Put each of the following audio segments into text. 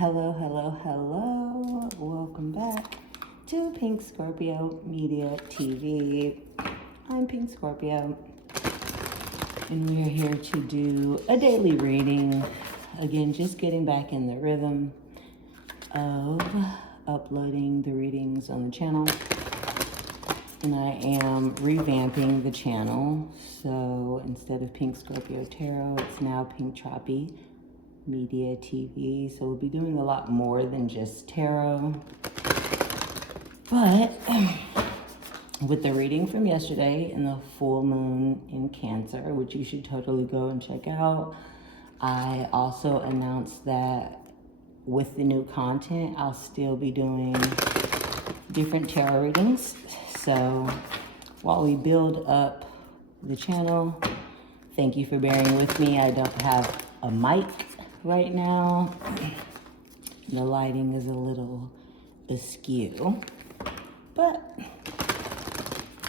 Hello. Welcome back to Pink Scorpio Media TV. I'm Pink Scorpio, and we're here to do a daily reading. Again, just getting back in the rhythm of uploading the readings on the channel. And I am revamping the channel. So instead of Pink Scorpio Tarot, it's now Pink Tropi Media TV. So we'll be doing a lot more than just tarot. But with the reading from yesterday and the full moon in Cancer, which you should totally go and check out, I also announced that with the new content, I'll still be doing different tarot readings. So while we build up the channel, thank you for bearing with me. I don't have a mic right now. The lighting is a little askew, but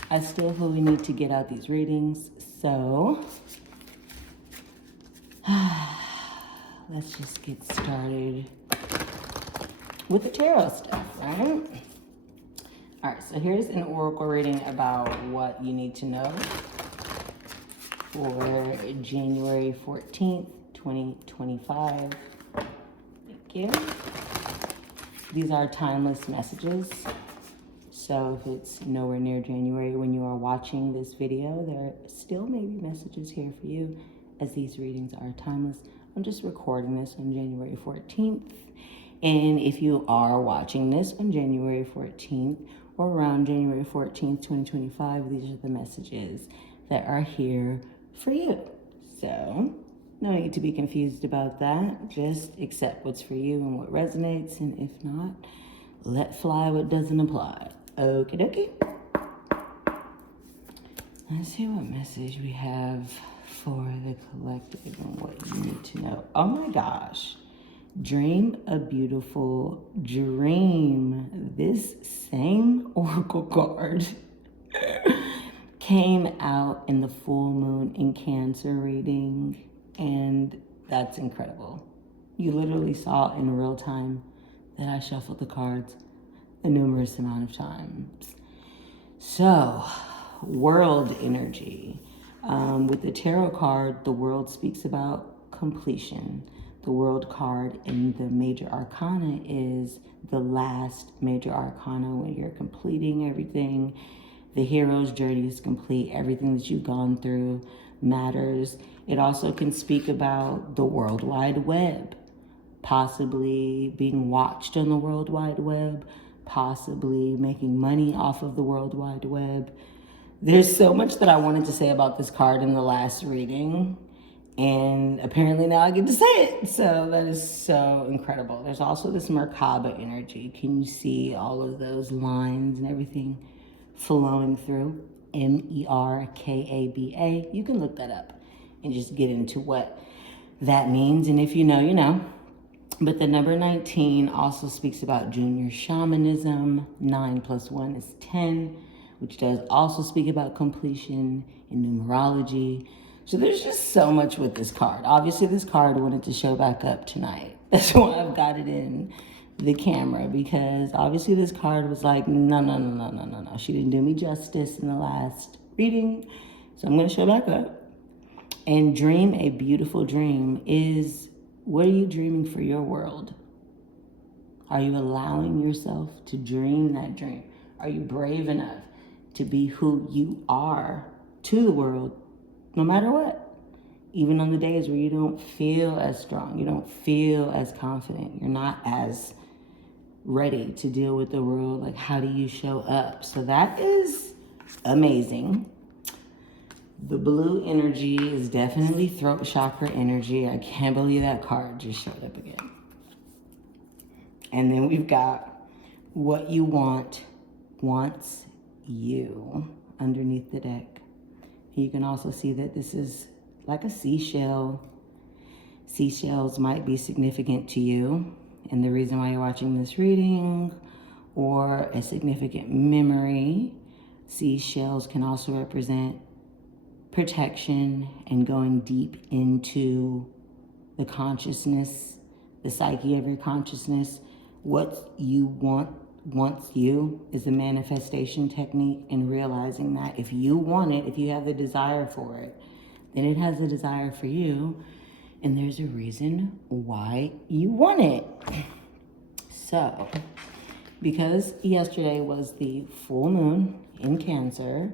I still feel we need to get out these readings. So let's just get started with the tarot stuff, right? All right, so here's an oracle reading about what you need to know for January 14th, 2025. Thank you. These are timeless messages. So if it's nowhere near January when you are watching this video, there still may be messages here for you, as these readings are timeless. I'm just recording this on January 14th. And if you are watching this on January 14th or around January 14th, 2025, these are the messages that are here for you. So no need to be confused about that. Just accept what's for you and what resonates. And if not, let fly what doesn't apply. Okie dokie. Let's see what message we have for the collective and what you need to know. Oh my gosh. Dream a beautiful dream. This same oracle card came out in the full moon in Cancer reading, and that's incredible. You literally saw in real time that I shuffled the cards a numerous amount of times. So, world energy. With the tarot card, the world speaks about completion. The world card in the major arcana is the last major arcana when you're completing everything. The hero's journey is complete. Everything that you've gone through matters. It also can speak about the World Wide Web, possibly being watched on the World Wide Web, possibly making money off of the World Wide Web. There's so much that I wanted to say about this card in the last reading, and apparently now I get to say it. So that is so incredible. There's also this Merkaba energy. Can you see all of those lines and everything flowing through? Merkaba. You can look that up and just get into what that means. And if you know, you know. But the number 19 also speaks about junior shamanism. 9 plus 1 is 10, which does also speak about completion in numerology. So there's just so much with this card. Obviously, this card wanted to show back up tonight. That's why I've got it in the camera, because obviously this card was like, no. She didn't do me justice in the last reading. So I'm going to show back up. And dream a beautiful dream is, what are you dreaming for your world? Are you allowing yourself to dream that dream? Are you brave enough to be who you are to the world, no matter what? Even on the days where you don't feel as strong, you don't feel as confident, you're not as ready to deal with the world. Like, how do you show up? So that is amazing. The blue energy is definitely throat chakra energy. I can't believe that card just showed up again. And then we've got what you want wants you underneath the deck. You can also see that this is like a seashell. Seashells might be significant to you, and the reason why you're watching this reading, or a significant memory. Seashells can also represent protection and going deep into the consciousness the psyche of your consciousness. What you wants you is a manifestation technique, and realizing that if you want it, if you have the desire for it, then it has a desire for you, and there's a reason why you want it. So, because yesterday was the full moon in Cancer,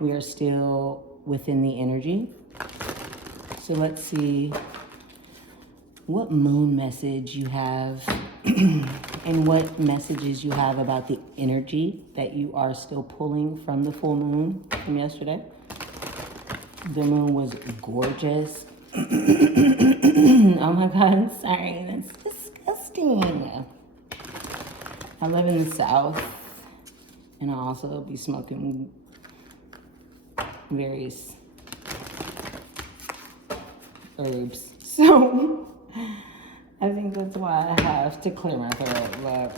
we are still within the energy. So let's see what moon message you have and what messages you have about the energy that you are still pulling from the full moon from yesterday. The moon was gorgeous. Oh my God, I'm sorry, that's disgusting. I live in the South, and I'll also be smoking various herbs. So I think that's why I have to clear my throat, but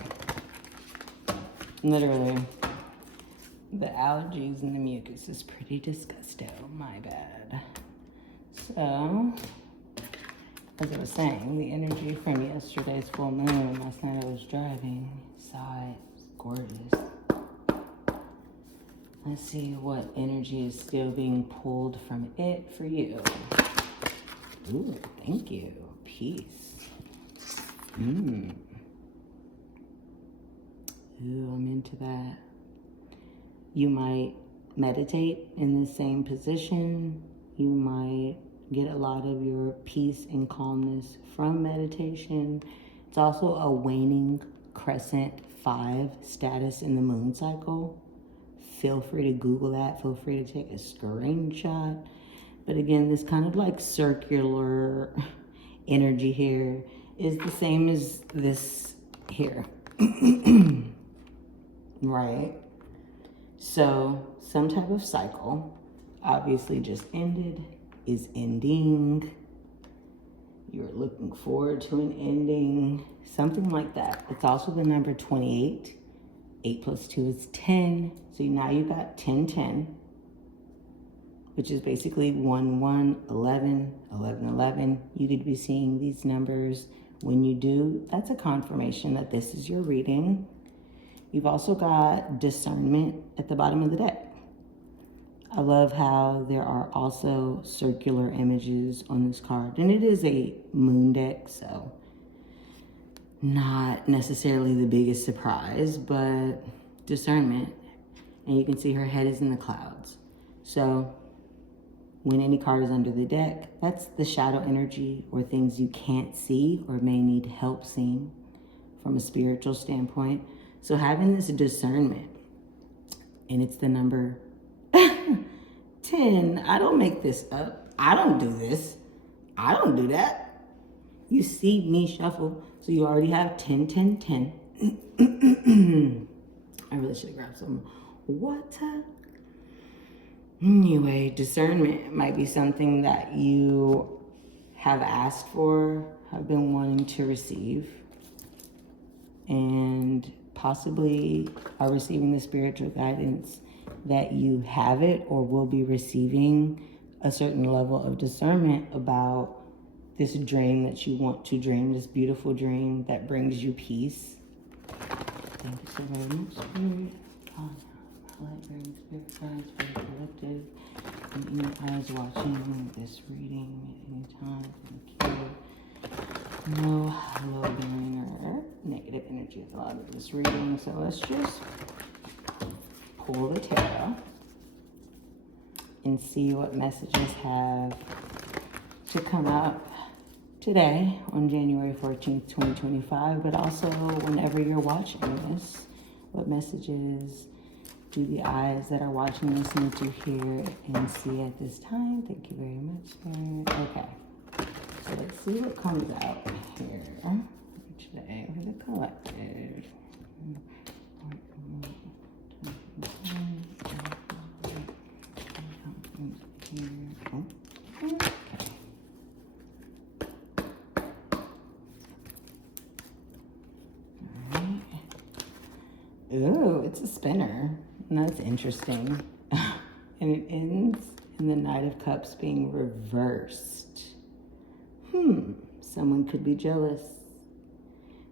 literally the allergies and the mucus is pretty disgusting. My bad. So, as I was saying, the energy from yesterday's full moon, last night I was driving, saw it, it was gorgeous. Let's see what energy is still being pulled from it for you. Ooh, thank you. Peace. Ooh, I'm into that. You might meditate in the same position. You might get a lot of your peace and calmness from meditation. It's also a waning crescent 5 status in the moon cycle. Feel free to Google that. Feel free to take a screenshot. But again, this kind of like circular energy here is the same as this here. Right? So some type of cycle obviously just ended, is ending. You're looking forward to an ending, something like that. It's also the number 28. 8 plus 2 is 10. So now you got 10, 10, which is basically 1, 1, 11, 11, 11. You could be seeing these numbers. When you do, that's a confirmation that this is your reading. You've also got discernment at the bottom of the deck. I love how there are also circular images on this card. And it is a moon deck, so not necessarily the biggest surprise, but discernment. And you can see her head is in the clouds. So when any card is under the deck, that's the shadow energy or things you can't see or may need help seeing from a spiritual standpoint. So having this discernment, and it's the number 10. I don't make this up. I don't do this. I don't do that. You see me shuffle, so you already have 10, 10, 10. I really should have grabbed some water. Anyway, discernment might be something that you have asked for, have been wanting to receive, and possibly are receiving the spiritual guidance that you have it or will be receiving a certain level of discernment about this dream that you want to dream, this beautiful dream that brings you peace. Thank you so very much, Spirit. Light bring spirit guides for the collective and any eyes watching this reading at any time. Thank you. No loading or negative energy at the bottom of this reading. So let's just pull the tarot and see what messages have to come up today on January 14th, 2025, but also whenever you're watching this, what messages do the eyes that are watching this need to hear and see at this time? Thank you very much, Spirit. Okay, so let's see what comes out here today for the collective. Ooh, it's a spinner. And that's interesting. And it ends in the Knight of Cups being reversed. Someone could be jealous.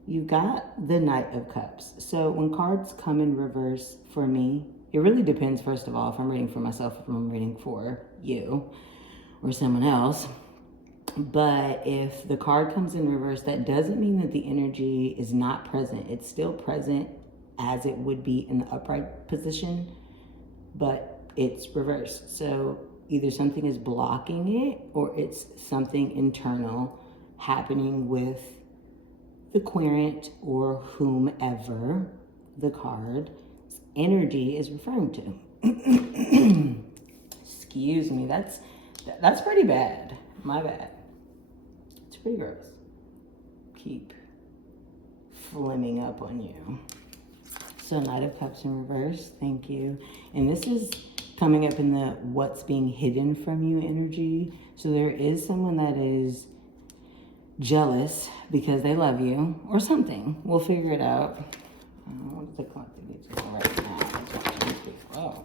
you've got the Knight of Cups. So when cards come in reverse for me, it really depends, first of all, if I'm reading for myself, if I'm reading for you or someone else. But if the card comes in reverse, that doesn't mean that the energy is not present. It's still present as it would be in the upright position, but it's reversed. So either something is blocking it or it's something internal happening with the querent or whomever the card's energy is referring to. Excuse me, that's pretty bad. My bad. It's pretty gross. Keep flaming up on you. So Knight of Cups in reverse, thank you. And this is coming up in the what's being hidden from you energy. So there is someone that is jealous because they love you or something. We'll figure it out. What is the collective detail right now? Whoa.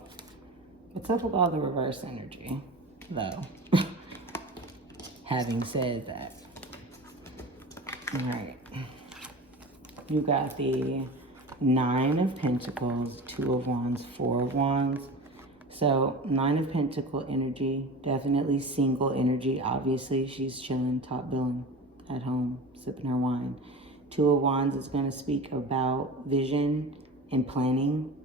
What's up with all the reverse energy, though? Having said that. All right. You got the Nine of Pentacles, Two of Wands, Four of Wands. So Nine of Pentacle energy, definitely single energy. Obviously, she's chilling, top billing at home, sipping her wine. Two of Wands is going to speak about vision and planning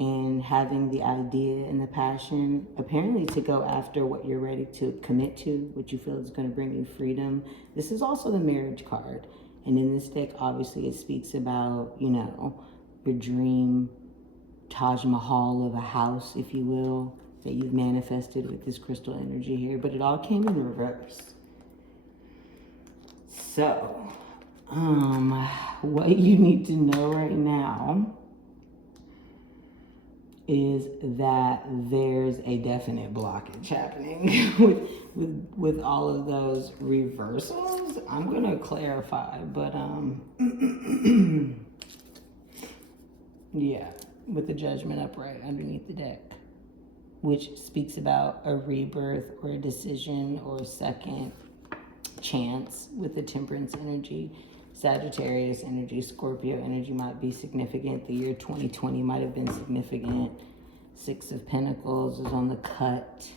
and having the idea and the passion, apparently, to go after what you're ready to commit to, what you feel is going to bring you freedom. This is also the marriage card. And in this deck, obviously, it speaks about, you know, your dream Taj Mahal of a house, if you will, that you've manifested with this crystal energy here. But it all came in reverse. So, what you need to know right now is that there's a definite blockage happening with all of those reversals. I'm gonna clarify, but yeah, with the Judgment upright underneath the deck, which speaks about a rebirth or a decision or a second chance with the Temperance energy. Sagittarius energy, Scorpio energy might be significant. The year 2020 might have been significant. Six of Pentacles is on the cut.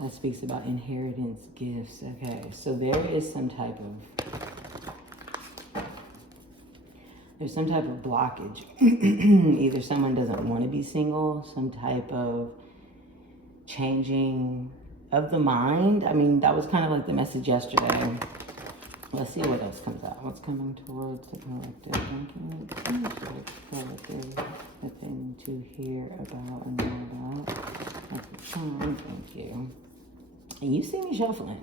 That speaks about inheritance, gifts. Okay, so there is some type of blockage. Either someone doesn't want to be single, some type of changing of the mind. I mean, that was kind of like the message yesterday. Let's see what else comes out. What's coming towards the collective? Nothing to hear about and know about. That's the charm. Thank you. And you see me shuffling.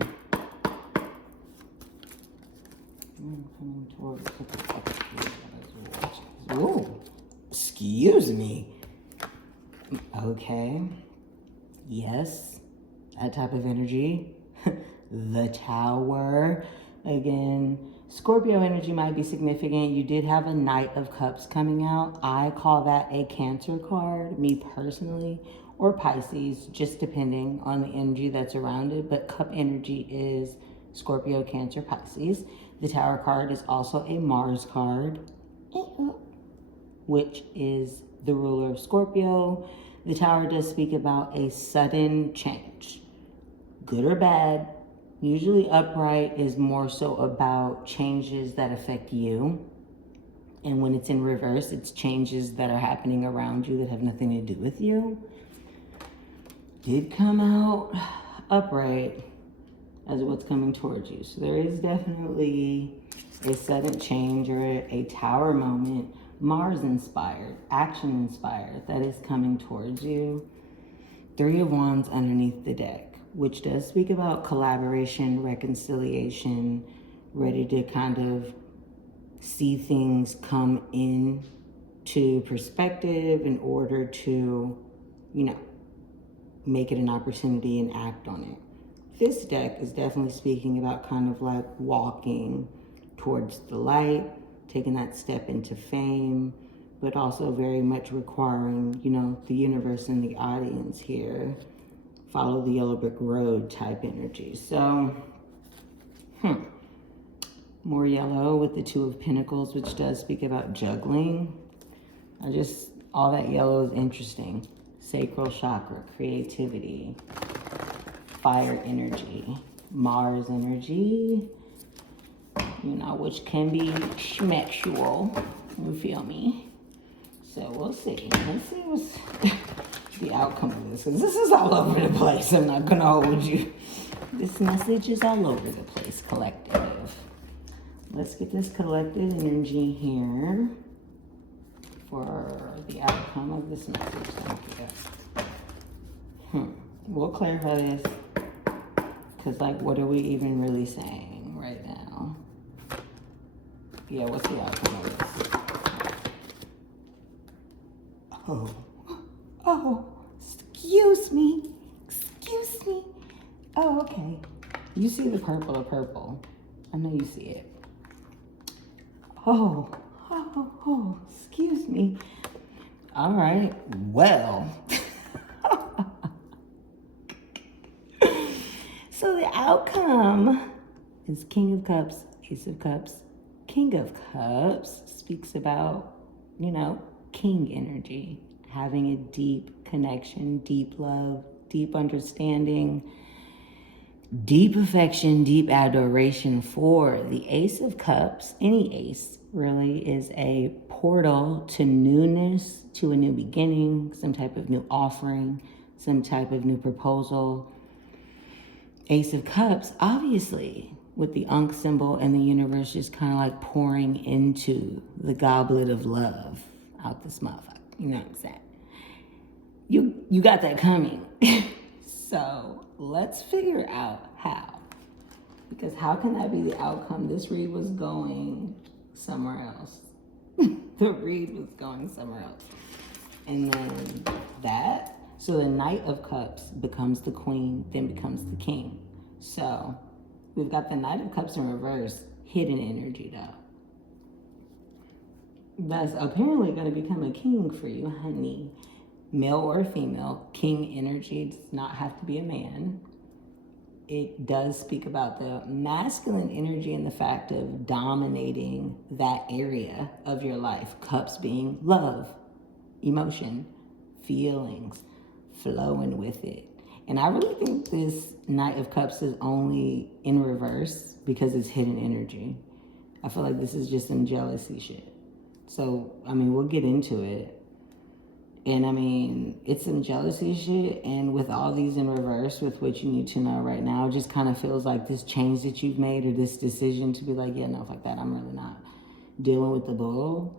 Coming towards the collective. Ooh, excuse me. Okay. Yes, that type of energy. The Tower. Again, Scorpio energy might be significant. You did have a Knight of Cups coming out. I call that a Cancer card, me personally, or Pisces, just depending on the energy that's around it. But Cup energy is Scorpio, Cancer, Pisces. The Tower card is also a Mars card, which is the ruler of Scorpio. The Tower does speak about a sudden change, good or bad. Usually upright is more so about changes that affect you. And when it's in reverse, it's changes that are happening around you that have nothing to do with you. Did come out upright as what's coming towards you. So there is definitely a sudden change or a Tower moment, Mars inspired, action inspired, that is coming towards you. Three of Wands underneath the deck, which does speak about collaboration, reconciliation, ready to kind of see things come in to perspective in order to, you know, make it an opportunity and act on it. This deck is definitely speaking about kind of like walking towards the light, taking that step into fame, but also very much requiring, you know, the universe and the audience here. Follow the yellow brick road type energy. So, More yellow with the Two of Pentacles, which does speak about juggling. All that yellow is interesting. Sacral chakra, creativity, fire energy, Mars energy, which can be schmexual, you feel me? So we'll see. Let's see what's the outcome of this, because this is all over the place. I'm not gonna hold you. This message is all over the place, collective. Let's get this collective energy here for the outcome of this message. Thank you. We'll clarify this, because what are we even really saying right now? Yeah, what's the outcome of this? Oh, excuse me. Oh, okay. You see the purple of purple. I know you see it. Oh, excuse me. All right, well. So the outcome is King of Cups, Ace of Cups. King of Cups speaks about, king energy, having a deep connection, deep love, deep understanding, deep affection, deep adoration for the Ace of Cups. Any ace really is a portal to newness, to a new beginning, some type of new offering, some type of new proposal. Ace of Cups, obviously, with the Ankh symbol and the universe just kind of like pouring into the goblet of love out this motherfucker. You know what I'm saying? You got that coming. So let's figure out how. Because how can that be the outcome? This read was going somewhere else. The read was going somewhere else. And then that. So the Knight of Cups becomes the Queen, then becomes the King. So we've got the Knight of Cups in reverse, hidden energy though. That's apparently going to become a king for you, honey. Male or female, king energy does not have to be a man. It does speak about the masculine energy and the fact of dominating that area of your life. Cups being love, emotion, feelings, flowing with it. And I really think this Knight of Cups is only in reverse because it's hidden energy. I feel like this is just some jealousy shit. So, we'll get into it. And it's some jealousy shit. And with all these in reverse, with what you need to know right now, it just kind of feels like this change that you've made or this decision to be like, yeah, no, fuck that. I'm really not dealing with the bull.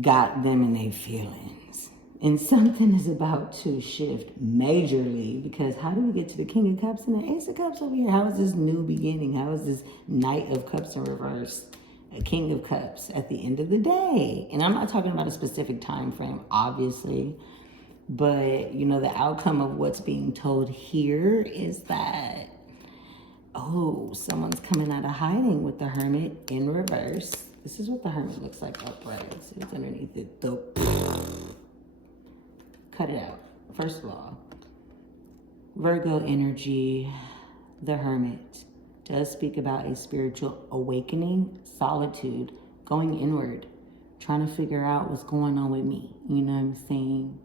Got them in their feelings. And something is about to shift majorly, because how do we get to the King of Cups and the Ace of Cups over here? How is this new beginning? How is this Knight of Cups in reverse a King of Cups at the end of the day? And I'm not talking about a specific time frame, obviously, but the outcome of what's being told here is that, someone's coming out of hiding with the Hermit in reverse. This is what the Hermit looks like upright. So it's underneath it though. Cut it out. First of all, Virgo energy, the Hermit, does speak about a spiritual awakening, solitude, going inward, trying to figure out what's going on with me. You know what I'm saying?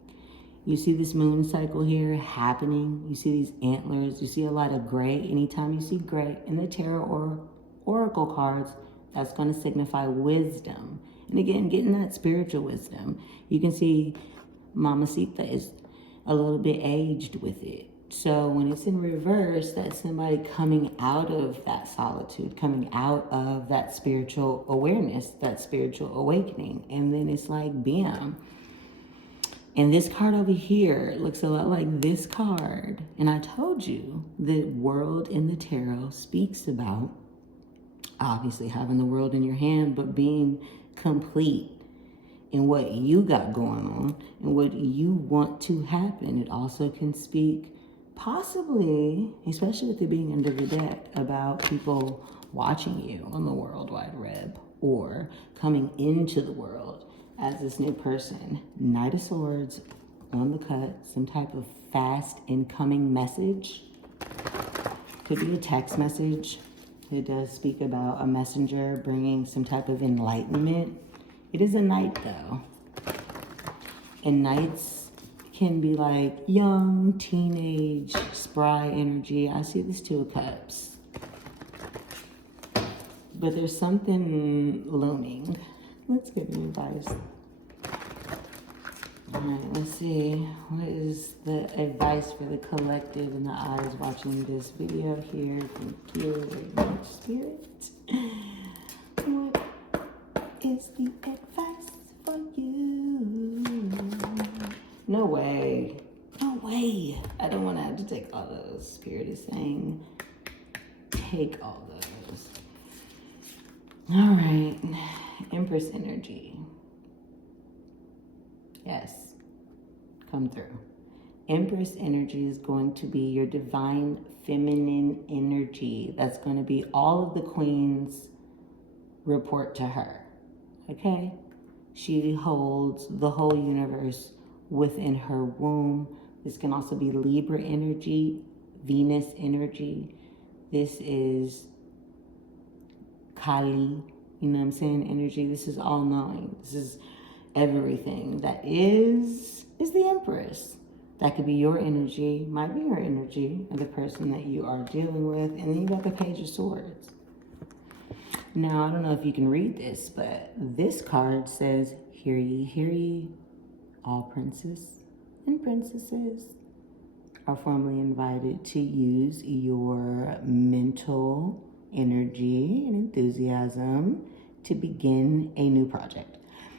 You see this moon cycle here happening. You see these antlers. You see a lot of gray. Anytime you see gray in the tarot or oracle cards, that's going to signify wisdom. And again, getting that spiritual wisdom. You can see Mamacita is a little bit aged with it. So when it's in reverse, that's somebody coming out of that solitude, coming out of that spiritual awareness, that spiritual awakening. And then it's like, bam. And this card over here looks a lot like this card. And I told you, the world in the tarot speaks about obviously having the world in your hand, but being complete in what you got going on and what you want to happen. It also can speak possibly, especially with it being under the deck, about people watching you on the World Wide Web or coming into the world as this new person. Knight of Swords on the cut, some type of fast incoming message. Could be a text message. It does speak about a messenger bringing some type of enlightenment. It is a knight though. And knights can be like young, teenage, spry energy. I see this Two of Cups. But there's something looming. Let's give you advice. All right, let's see. What is the advice for the collective and the eyes watching this video here? Thank you very much, Spirit. What is the advice for you? No way. No way. I don't want to have to take all those. Spirit is saying, take all those. All right. Empress energy. Yes. Come through. Empress energy is going to be your divine feminine energy. That's going to be all of the queens report to her. Okay? She holds the whole universe within her womb. This can also be Libra energy, Venus energy. This is Kali, you know what I'm saying, energy. This is all knowing. This is everything that is the Empress. That could be your energy, might be your energy, of the person that you are dealing with. And then you got the Page of Swords. Now, I don't know if you can read this, but this card says, hear ye, all princes and princesses are formally invited to use your mental energy and enthusiasm to begin a new project.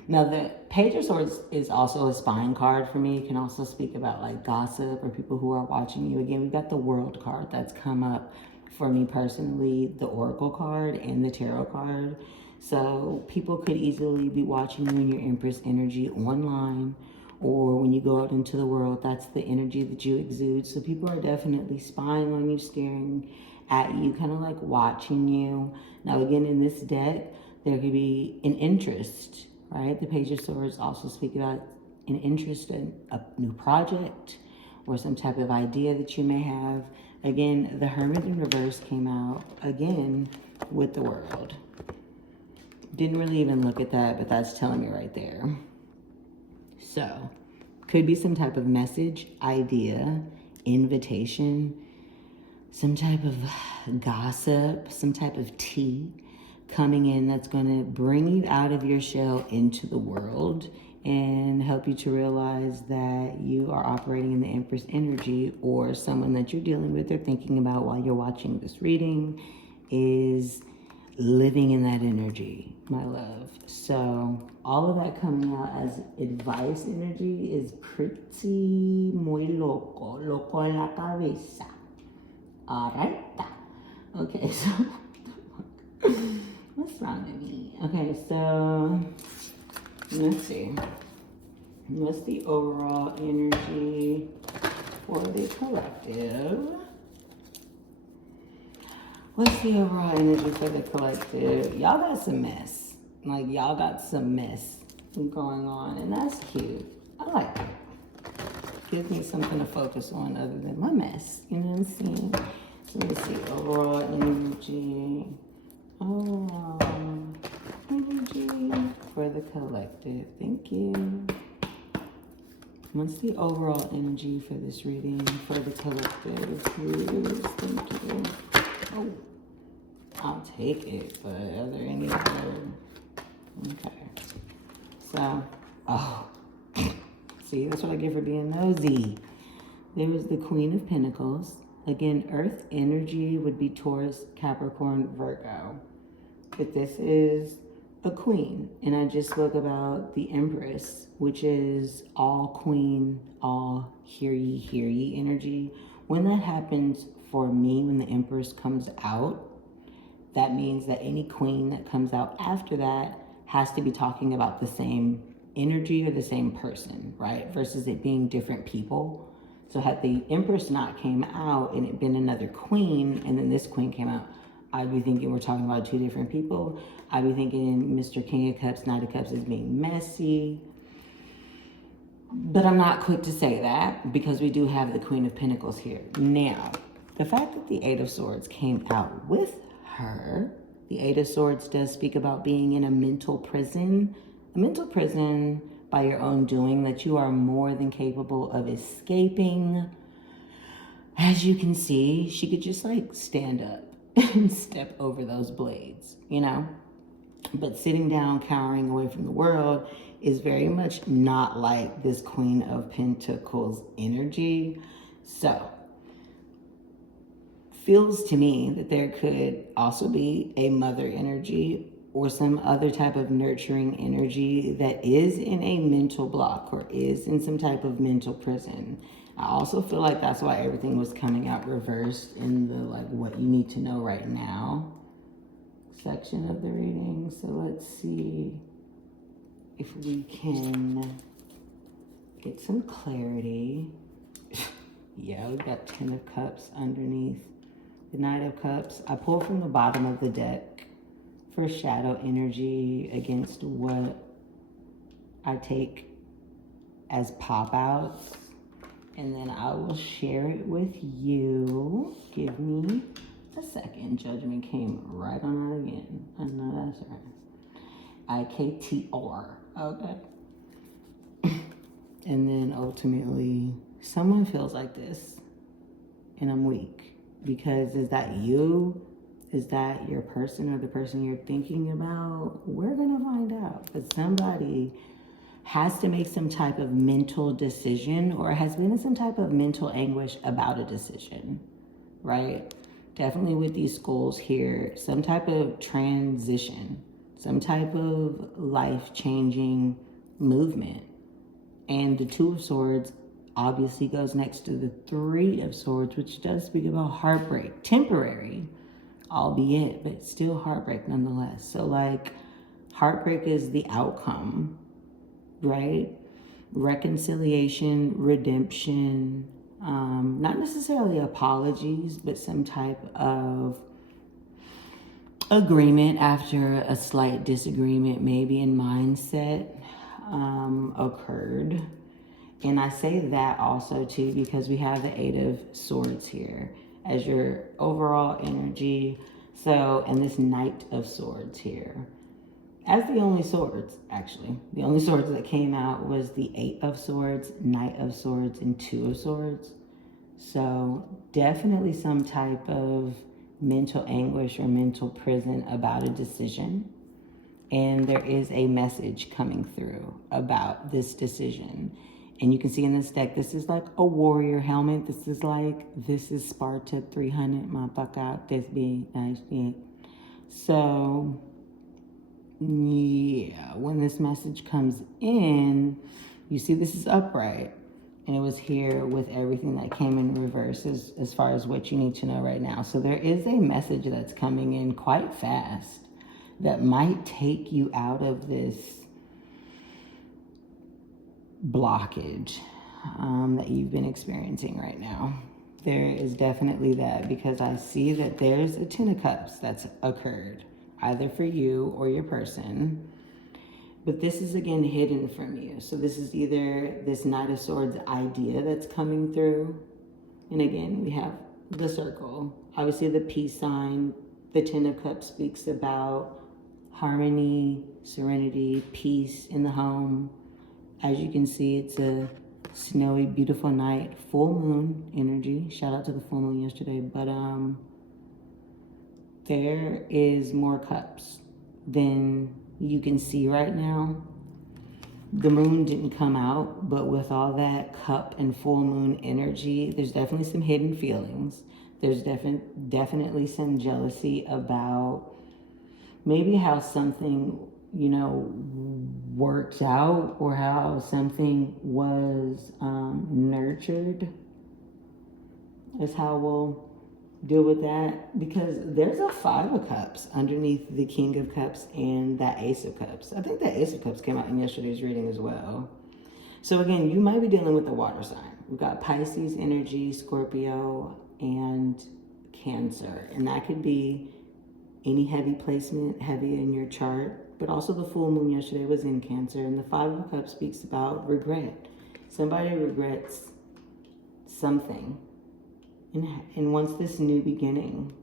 Now, the Page of Swords is also a spine card for me. It can also speak about like gossip or people who are watching you. Again, we've got the World card that's come up for me personally, the Oracle card and the Tarot card. So people could easily be watching you in your Empress energy online, or when you go out into the world, that's the energy that you exude. So people are definitely spying on you, staring at you, kind of like watching you. Now, again, in this deck, there could be an interest, right? The Page of Swords also speak about an interest in a new project or some type of idea that you may have. Again, the Hermit in reverse came out again with the World. Didn't really even look at that, but that's telling me right there. So, could be some type of message, idea, invitation, some type of gossip, some type of tea coming in that's going to bring you out of your shell into the world and help you to realize that you are operating in the Empress energy, or someone that you're dealing with or thinking about while you're watching this reading is living in that energy, my love. So all of that coming out as advice energy is pretty muy loco en la cabeza. All right. Okay, so what's wrong with me? Okay, so let's see. What's the overall energy for the collective? What's the overall energy for the collective? Y'all got some mess. Like, y'all got some mess going on, and that's cute. I like it. Gives me something to focus on other than my mess. You know what I'm saying? So let's see. Overall energy. Overall energy for the collective. Thank you. What's the overall energy for this reading for the collective? Please. Thank you. Oh, I'll take it, but are there any other? Okay. So, oh, see, that's what I get for being nosy. There was the Queen of Pentacles. Again, Earth energy would be Taurus, Capricorn, Virgo. But this is a queen. And I just spoke about the Empress, which is all queen, all hear ye energy. When that happens for me, when the Empress comes out, that means that any queen that comes out after that has to be talking about the same energy or the same person, right? Versus it being different people. So had the Empress not came out and it been another queen, and then this queen came out, I'd be thinking we're talking about two different people. I'd be thinking Mr. King of Cups, Knight of Cups is being messy. But I'm not quick to say that because we do have the Queen of Pentacles here. Now, the fact that the Eight of Swords came out with her. The Eight of Swords does speak about being in a mental prison by your own doing that you are more than capable of escaping. As you can see, she could just like stand up and step over those blades, you know? But sitting down, cowering away from the world is very much not like this Queen of Pentacles energy. So, feels to me that there could also be a mother energy or some other type of nurturing energy that is in a mental block or is in some type of mental prison. I also feel like that's why everything was coming out reversed in the like what you need to know right now section of the reading. So let's see if we can get some clarity. Yeah, we've got 10 of Cups underneath the Knight of Cups. I pulled from the bottom of the deck for shadow energy against what I take as pop outs. And then I will share it with you. Give me a second. Judgment came right on out again. I know that's right. IKTR. Okay. And then ultimately, someone feels like this, and I'm weak. Because is that you? Is that your person or the person you're thinking about? We're gonna find out. But somebody has to make some type of mental decision or has been in some type of mental anguish about a decision, right? Definitely with these skulls here, some type of transition, some type of life-changing movement. And the Two of Swords obviously goes next to the Three of Swords, which does speak about heartbreak, temporary, albeit, but still heartbreak nonetheless. So like heartbreak is the outcome, right? Reconciliation, redemption, not necessarily apologies, but some type of agreement after a slight disagreement, maybe in mindset, occurred. And I say that also too because we have the Eight of Swords here as your overall energy. So, and this Knight of Swords here as the only swords, actually. The only swords that came out was the Eight of Swords, Knight of Swords, and Two of Swords. So definitely some type of mental anguish or mental prison about a decision. And there is a message coming through about this decision. And you can see in this deck, this is like a warrior helmet. This is Sparta 300, motherfucker. This being nice. Yeah. So, yeah, when this message comes in, you see this is upright. And it was here with everything that came in reverse as far as what you need to know right now. So there is a message that's coming in quite fast that might take you out of this blockage that you've been experiencing right now. There is definitely that because I see that there's a Ten of Cups that's occurred, either for you or your person. But this is again hidden from you. So this is either this Knight of Swords idea that's coming through. And again, we have the circle. Obviously the peace sign. The Ten of Cups speaks about harmony, serenity, peace in the home. As you can see, it's a snowy, beautiful night, full moon energy. Shout out to the full moon yesterday. But there is more cups than you can see right now. The moon didn't come out, but with all that cup and full moon energy, there's definitely some hidden feelings. There's definitely some jealousy about maybe how something, you know, worked out or how something was nurtured is how we'll deal with that, because there's a Five of Cups underneath the King of Cups and that Ace of Cups. I think that Ace of Cups came out in yesterday's reading as well. So again, you might be dealing with a water sign. We've got Pisces energy, Scorpio, and Cancer. And that could be any heavy placement, heavy in your chart. But also the full moon yesterday was in Cancer. And the Five of Cups speaks about regret. Somebody regrets something. And once this new beginning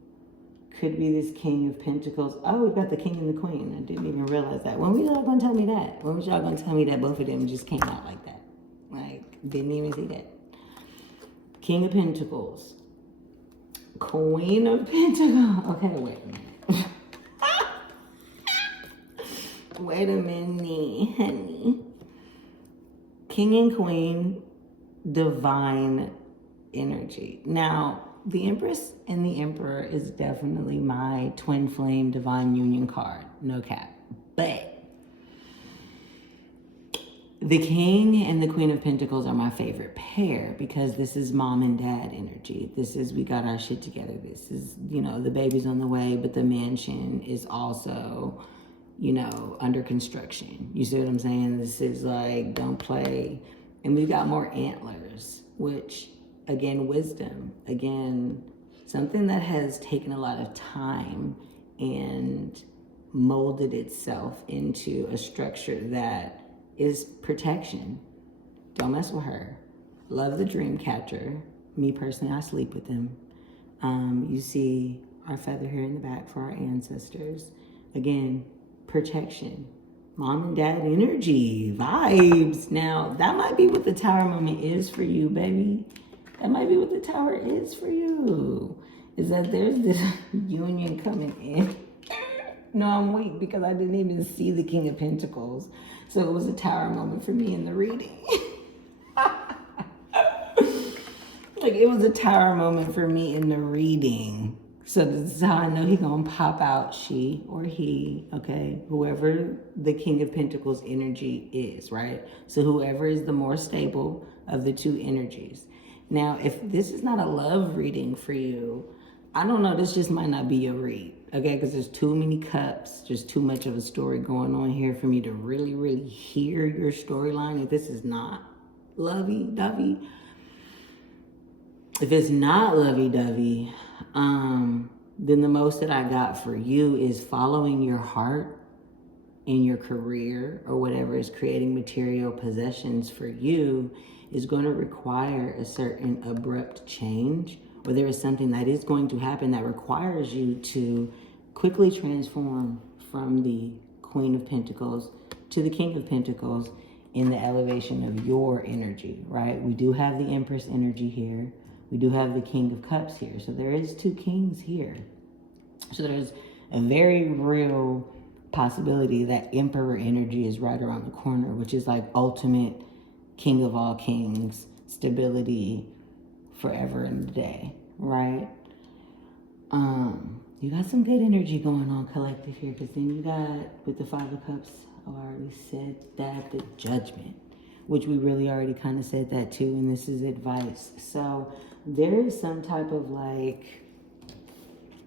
Could be this King of Pentacles. Oh, we've got the King and the Queen. I didn't even realize that. When was y'all gonna tell me that? When was y'all gonna tell me that both of them just came out like that? Like, didn't even see that. King of Pentacles. Queen of Pentacles. Okay, wait a minute. Wait a minute, honey. King and Queen, divine energy. Now, the Empress and the Emperor is definitely my twin flame divine union card. No cap. But the King and the Queen of Pentacles are my favorite pair because this is mom and dad energy. This is, we got our shit together. This is, you know, the baby's on the way, but the mansion is also, you know, under construction. You see what I'm saying? This is like, don't play. And we got more antlers, which, again, wisdom. Again, something that has taken a lot of time and molded itself into a structure that is protection. Don't mess with her. Love the dream catcher. Me personally, I sleep with them. You see our feather here in the back for our ancestors. Again, protection. Mom and dad energy, vibes. Now, that might be what the tower moment is for you, baby. That might be what the tower is for you. Is that there's this union coming in. No, I'm weak because I didn't even see the King of Pentacles. So it was a tower moment for me in the reading. Like, it was a tower moment for me in the reading. So this is how I know he gonna pop out, she or he, okay? Whoever the King of Pentacles energy is, right? So whoever is the more stable of the two energies. Now, if this is not a love reading for you, I don't know, this just might not be your read, okay? Because there's too many cups, just too much of a story going on here for me to really, really hear your storyline. If this is not lovey-dovey, if it's not lovey-dovey, then the most that I got for you is following your heart in your career or whatever is creating material possessions for you is going to require a certain abrupt change, or there is something that is going to happen that requires you to quickly transform from the Queen of Pentacles to the King of Pentacles in the elevation of your energy, right? We do have the Empress energy here. We do have the King of Cups here. So there is two kings here. So there's a very real possibility that Emperor energy is right around the corner, which is like ultimate King of all kings, stability forever and a day, right? You got some good energy going on collective here, because then you got, with the Five of Cups, I already said that, the Judgment, which we really already kind of said that too, and this is advice. So there is some type of like,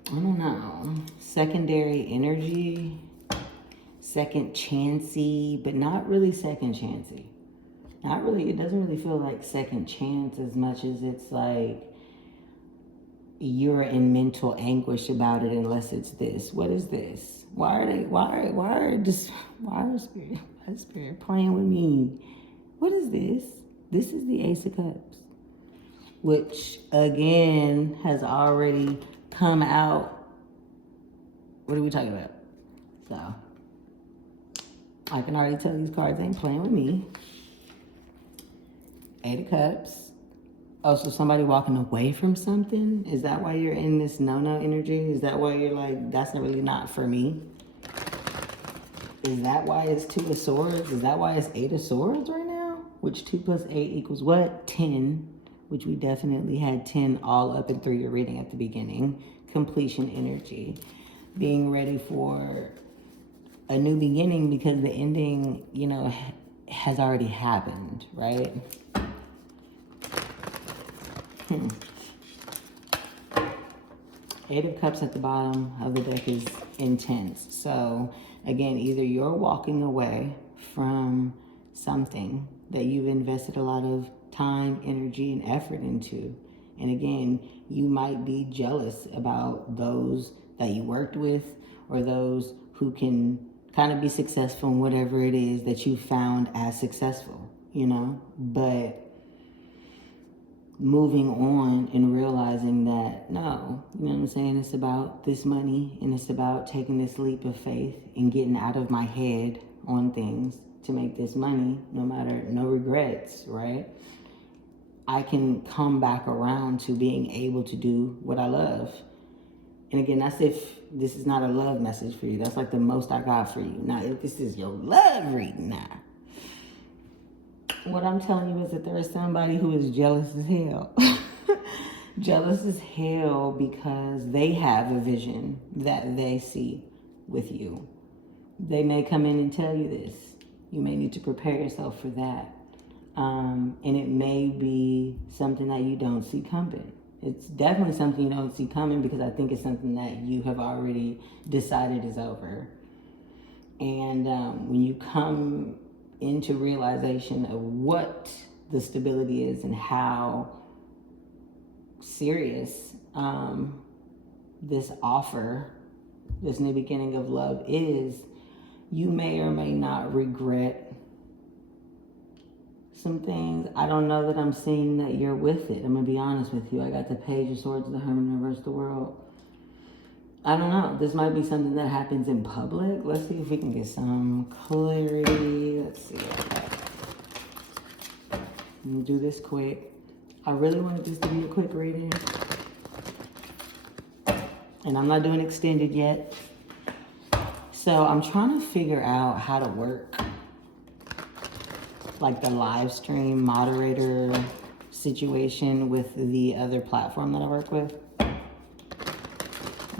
I don't know, secondary energy, second chancey, but not really second chancey. Not really, it doesn't really feel like second chance as much as it's like you're in mental anguish about it unless it's this. What is this? Why is Spirit playing with me? What is this? This is the Ace of Cups, which again has already come out. What are we talking about? So I can already tell these cards ain't playing with me. Eight of Cups. Oh, so somebody walking away from something? Is that why you're in this no-no energy? Is that why you're like, that's really not for me? Is that why it's Two of Swords? Is that why it's Eight of Swords right now? Which 2 plus 8 equals what? 10. Which we definitely had 10 all up and through your reading at the beginning. Completion energy. Being ready for a new beginning because the ending, you know, has already happened, right? Eight of Cups at the bottom of the deck is intense. So again, either you're walking away from something that you've invested a lot of time, energy, and effort into. And again, you might be jealous about those that you worked with or those who can kind of be successful in whatever it is that you found as successful, you know? But moving on and realizing that, no, you know what I'm saying? It's about this money, and it's about taking this leap of faith and getting out of my head on things to make this money, no regrets, right? I can come back around to being able to do what I love. And again, that's if this is not a love message for you. That's like the most I got for you. Now, if this is your love reading now, what I'm telling you is that there is somebody who is jealous as hell. Jealous as hell because they have a vision that they see with you. They may come in and tell you this. You may need to prepare yourself for that. And it may be something that you don't see coming. It's definitely something you don't see coming because I think it's something that you have already decided is over. And when you come into realization of what the stability is and how serious this offer, this new beginning of love is, you may or may not regret some things. I don't know that I'm seeing that you're with it. I'm going to be honest with you. I got the Page of Swords, the Hermit, reverse the World. I don't know. This might be something that happens in public. Let's see if we can get some clarity. Let's see. I'm going to do this quick. I really wanted this to be a quick reading. And I'm not doing extended yet. So I'm trying to figure out how to work like the live stream moderator situation with the other platform that I work with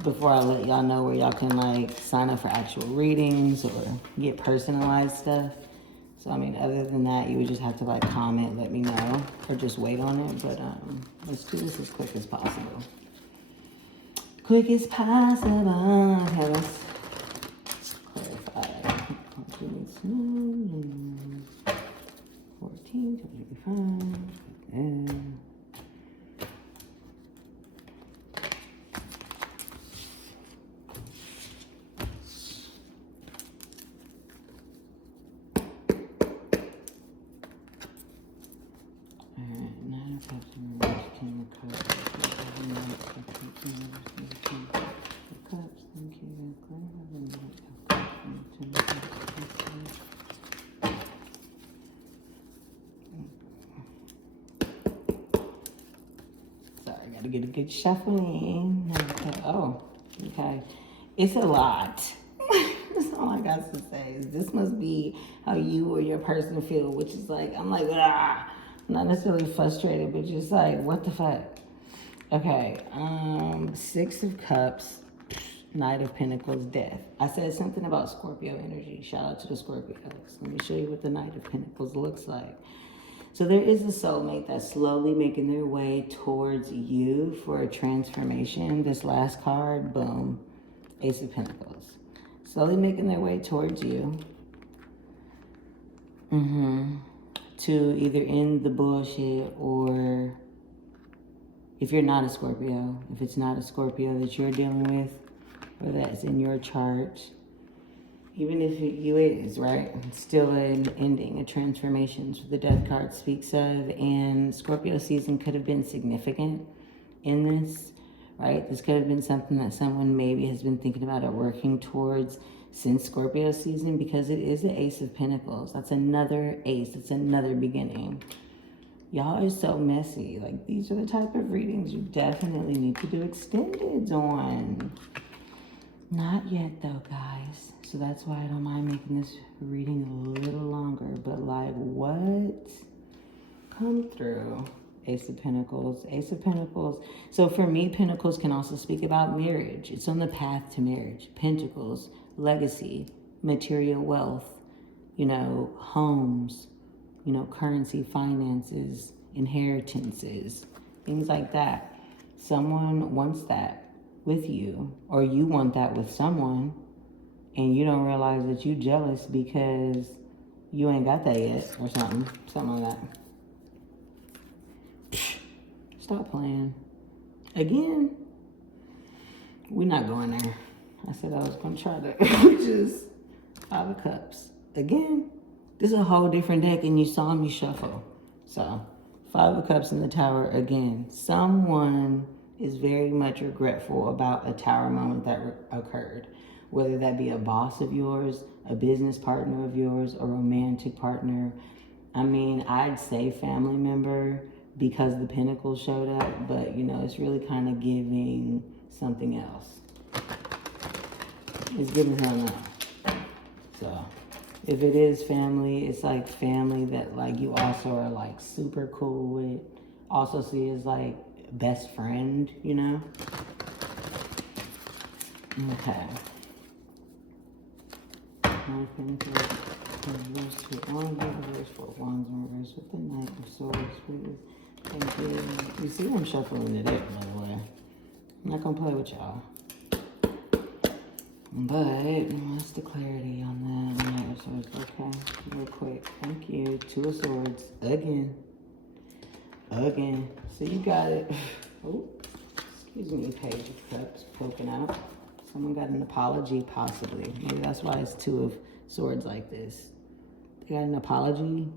before I let y'all know where y'all can like sign up for actual readings or get personalized stuff. So I mean, other than that, you would just have to like comment, let me know, or just wait on it. But let's do this as quick as possible. Quick as possible. Okay, let's clarify. 14, 25, and get a good shuffling. Okay. Oh, okay. It's a lot. That's all I got to say. Is this must be how you or your person feel, which is like, I'm like, ah. I'm not necessarily frustrated, but just like, what the fuck? Okay. 6 of Cups, Knight of Pentacles, Death. I said something about Scorpio energy. Shout out to the Scorpios. Let me show you what the Knight of Pentacles looks like. So there is a soulmate that's slowly making their way towards you for a transformation. This last card, boom, Ace of Pentacles. Slowly making their way towards you. To either end the bullshit, or if you're not a Scorpio, if it's not a Scorpio that you're dealing with or that's in your chart, even if you is, right? It's still an ending, a transformation. So the Death card speaks of, and Scorpio season could have been significant in this, right? This could have been something that someone maybe has been thinking about or working towards since Scorpio season, because it is the Ace of Pentacles. That's another ace. It's another beginning. Y'all are so messy. Like, these are the type of readings you definitely need to do extendeds on. Not yet though, guys. So that's why I don't mind making this reading a little longer. But like, what? Come through. Ace of Pentacles. Ace of Pentacles. So for me, Pentacles can also speak about marriage. It's on the path to marriage. Pentacles, legacy, material wealth, you know, homes, you know, currency, finances, inheritances, things like that. Someone wants that with you, or you want that with someone, and you don't realize that you jealous because you ain't got that yet, or something like that. Stop playing. Again, we're not going there. I said I was gonna try that, which is 5 of Cups. Again, this is a whole different deck, and you saw me shuffle. So Five of Cups in the Tower again. Someone is very much regretful about a Tower moment that occurred. Whether that be a boss of yours, a business partner of yours, a romantic partner. I mean, I'd say family member because the Pentacles showed up, but you know, it's really kind of giving something else. It's giving something else. So, if it is family, it's like family that like you also are like super cool with. Also see as like best friend, you know? Okay. Nine of Pentacles, reverse with Wands in reverse, Four of Wands in reverse with the Knight of Swords. Thank you. You see I'm shuffling it up, by the way. I'm not gonna play with y'all. But what's the clarity on that? Knight of Swords. Okay, real quick. Thank you. Two of Swords again. Again. So you got it. Oh, excuse me. Page of Cups poking out. Someone got an apology, possibly. Maybe that's why it's Two of Swords like this. They got an apology.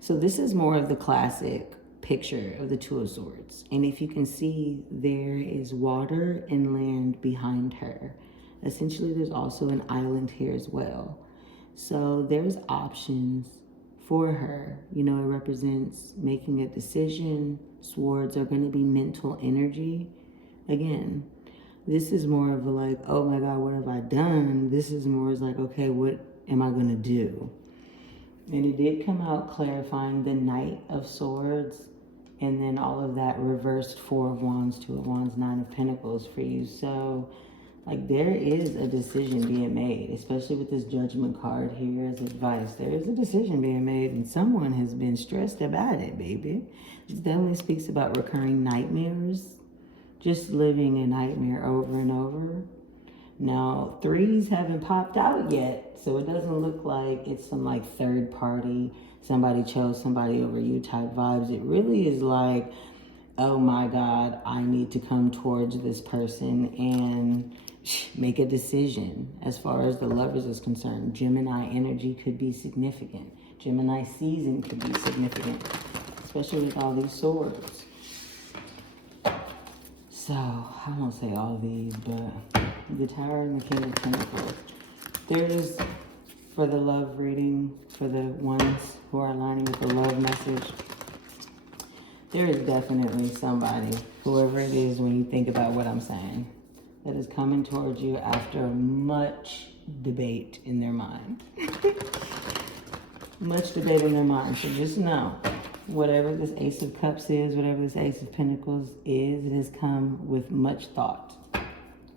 So this is more of the classic picture of the Two of Swords. And if you can see, there is water and land behind her. Essentially, there's also an island here as well. So there's options for her. You know, it represents making a decision. Swords are going to be mental energy. Again, this is more of a like, oh my God, what have I done? This is more as like, okay, what am I going to do? And it did come out clarifying the Knight of Swords. And then all of that reversed Four of Wands, Two of Wands, Nine of Pentacles for you. So, like, there is a decision being made, especially with this Judgment card here as advice. There is a decision being made, and someone has been stressed about it, baby. This definitely speaks about recurring nightmares, just living a nightmare over and over. Now, threes haven't popped out yet, so it doesn't look like it's some, like, third party, somebody chose somebody over you type vibes. It really is like, oh my God, I need to come towards this person and make a decision. As far as the Lovers is concerned, Gemini energy could be significant. Gemini season could be significant, especially with all these swords. So, I won't say all these, but the Tower and the King of Pentacles. There is, for the love reading, for the ones who are aligning with the love message, there is definitely somebody, whoever it is, when you think about what I'm saying, that is coming towards you after much debate in their mind. Much debate in their mind. So just know, whatever this Ace of Cups is, whatever this Ace of Pentacles is, it has come with much thought.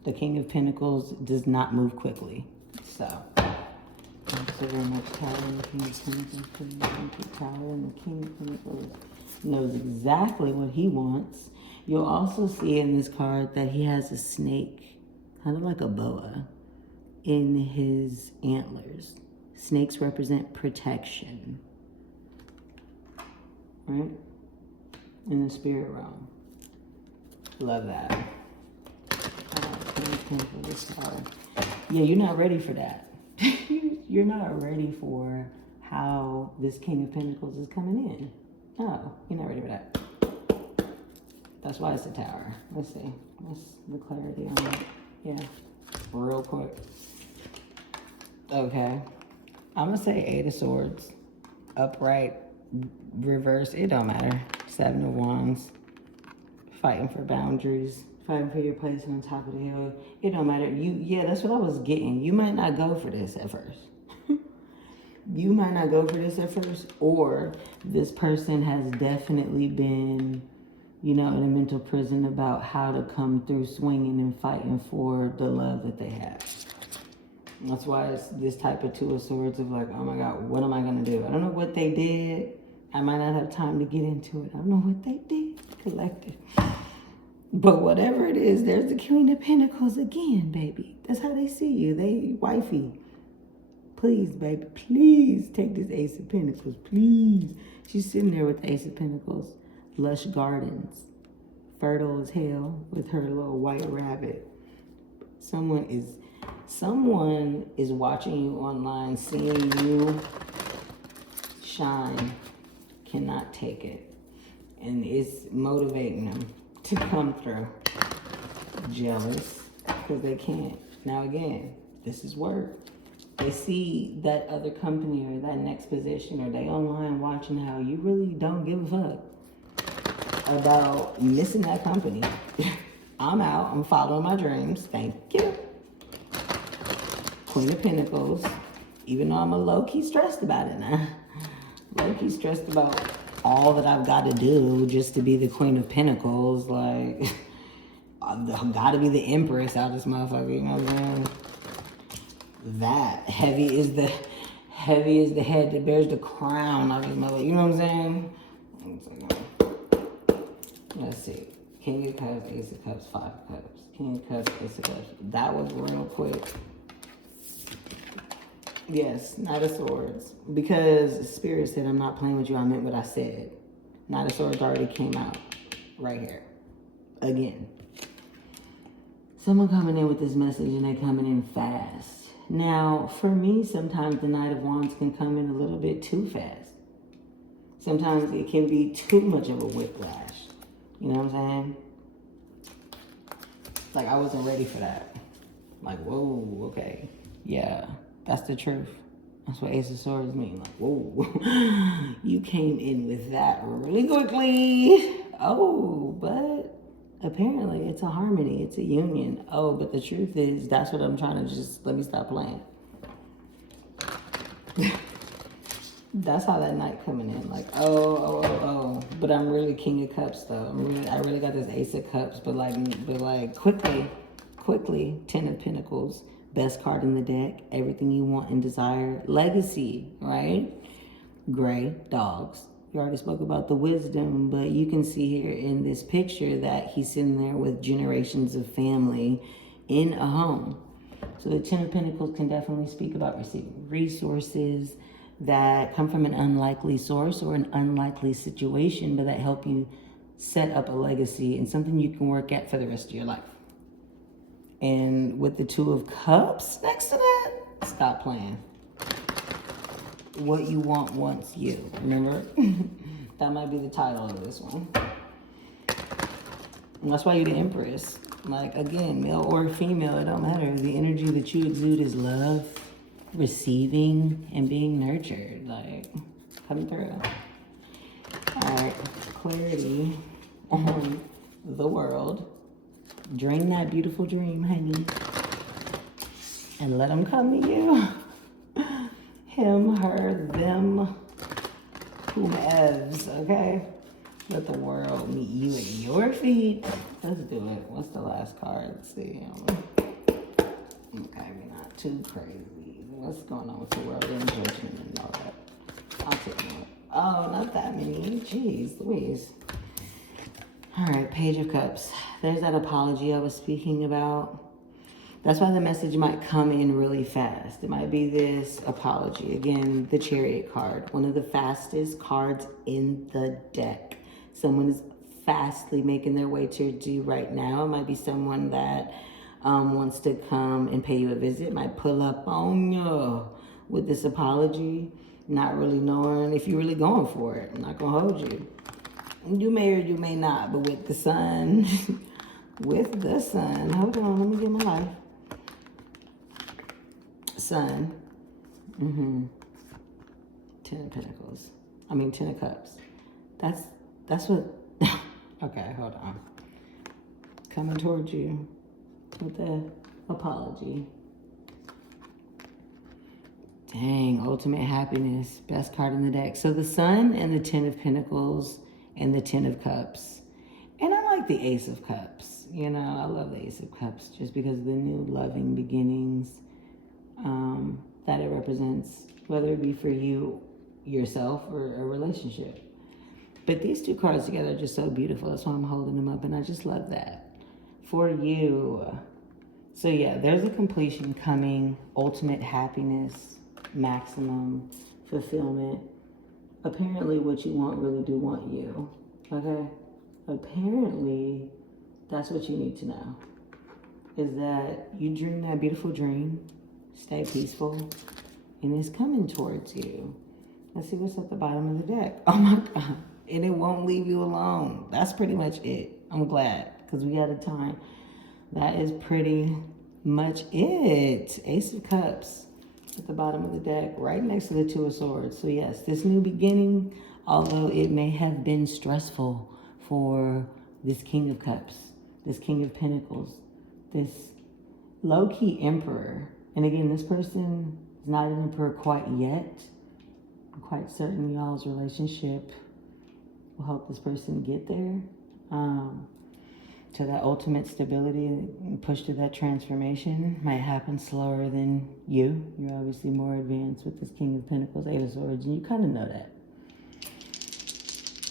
The King of Pentacles does not move quickly. So, thanks so very much, Tower and the King of Pentacles. Thank you, Tower and the King of Pentacles. Knows exactly what he wants. You'll also see in this card that he has a snake, kind of like a boa, in his antlers. Snakes represent protection, right? In the spirit realm. Love that. Yeah, you're not ready for that. You're not ready for how this King of Pentacles is coming in. No, you're not ready for that. That's why it's a Tower. Let's see. What's the clarity on that? Yeah, real quick. Okay. I'm going to say Eight of Swords. Upright, reverse, it don't matter. Seven of Wands. Fighting for boundaries. Fighting for your place on top of the hill. It don't matter. Yeah, that's what I was getting. You might not go for this at first. You might not go for this at first, or this person has definitely been, you know, in a mental prison about how to come through swinging and fighting for the love that they have. That's why it's this type of Two of Swords of like, oh my God, what am I going to do? I don't know what they did. I might not have time to get into it. I don't know what they did. Collective. But whatever it is, there's the Queen of Pentacles again, baby. That's how they see you. They wifey. Please, baby, please take this Ace of Pentacles, please. She's sitting there with the Ace of Pentacles. Lush gardens. Fertile as hell with her little white rabbit. Someone is watching you online, seeing you shine, cannot take it. And it's motivating them to come through. Jealous because they can't. Now again, this is work. They see that other company or that next position, or they online watching how you really don't give a fuck about missing that company. I'm out. I'm following my dreams. Thank you. Queen of Pentacles. Even though I'm a low-key stressed about it now. Low-key stressed about all that I've got to do just to be the Queen of Pentacles. Like, I've got to be the Empress out of this motherfucker, you know what I'm saying? That heavy is the head that bears the crown of his mother. You know what I'm saying? Let's see. King of Cups, Ace of Cups, Five of Cups. King of Cups, Ace of Cups. That was real quick. Yes, Knight of Swords. Because Spirit said, I'm not playing with you. I meant what I said. Knight of Swords already came out right here. Again. Someone coming in with this message and they coming in fast. Now, for me, sometimes the Knight of Wands can come in a little bit too fast. Sometimes it can be too much of a whiplash. You know what I'm saying? Like, I wasn't ready for that. Like, whoa, okay. Yeah, that's the truth. That's what Ace of Swords mean. Like, whoa. You came in with that really quickly. Oh, but apparently it's a harmony. It's a union. Oh, but the truth is, that's what I'm trying to just, let me stop playing. That's how that night coming in. Like, oh. But I'm really King of Cups, though. I really got this Ace of Cups. But quickly, Ten of Pentacles. Best card in the deck. Everything you want and desire. Legacy, right? Gray, dogs. We already spoke about the wisdom, but you can see here in this picture that he's sitting there with generations of family in a home. So the Ten of Pentacles can definitely speak about receiving resources that come from an unlikely source or an unlikely situation, but that help you set up a legacy and something you can work at for the rest of your life. And with the Two of Cups next to that, stop playing. What you want wants you. Remember? That might be the title of this one. And that's why you're the Empress. Like, again, male or female, it don't matter. The energy that you exude is love, receiving, and being nurtured. Like, coming through. All right, clarity on the world. Dream that beautiful dream, honey. And let them come to you. Him, her, them, whomevs, okay? Let the world meet you at your feet. Let's do it. What's the last card? Let's see. Okay, we're not too crazy. What's going on with the world in judgment and all that? I'll take one. Oh, not that many. Jeez, Louise. All right, Page of Cups. There's that apology I was speaking about. That's why the message might come in really fast. It might be this apology. Again, the Chariot card, one of the fastest cards in the deck. Someone is fastly making their way to you right now. It might be someone that wants to come and pay you a visit. Might pull up on you with this apology, not really knowing if you're really going for it. I'm not going to hold you. You may or you may not, but with the sun, with the sun, hold on, let me get my life. Sun, Ten of Pentacles, Ten of Cups. That's what, okay, hold on. Coming towards you with the apology. Dang, ultimate happiness, best card in the deck. So the Sun and the Ten of Pentacles and the Ten of Cups. And I like the Ace of Cups. You know, I love the Ace of Cups just because of the new loving beginnings that it represents, whether it be for you, yourself, or a relationship. But these two cards together are just so beautiful. That's why I'm holding them up, and I just love that. For you. So yeah, there's a completion coming, ultimate happiness, maximum fulfillment. Apparently what you want really do want you, okay? Apparently that's what you need to know, is that you dream that beautiful dream, stay peaceful, and it's coming towards you. Let's see what's at the bottom of the deck. Oh my God. and it won't leave you alone. That's pretty much it. I'm glad because we got a time. That is pretty much it. Ace of Cups at the bottom of the deck, right next to the Two of Swords. So yes, this new beginning, although it may have been stressful for this King of Cups, this King of Pentacles, this low-key Emperor. And again, this person is not an Emperor quite yet. I'm quite certain y'all's relationship will help this person get there. To that ultimate stability and push to that transformation might happen slower than you. You're obviously more advanced with this King of Pentacles, Eight of Swords, and you kind of know that.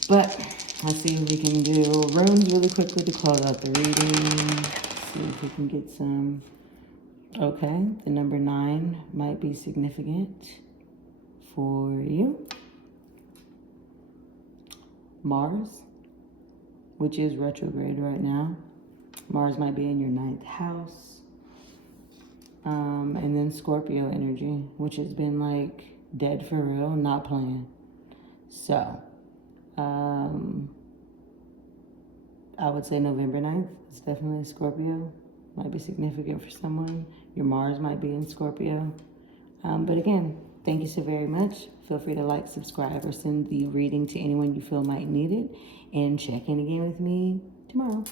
But let's see if we can do runes really quickly to close out the reading. See if we can get some. Okay, the number 9 might be significant for you. Mars, which is retrograde right now. Mars might be in your 9th house. And then Scorpio energy, which has been like dead for real, not playing. So, I would say November 9th. It's definitely a Scorpio. Might be significant for someone. Your Mars might be in Scorpio. But again, thank you so very much. Feel free to like, subscribe, or send the reading to anyone you feel might need it. And check in again with me tomorrow.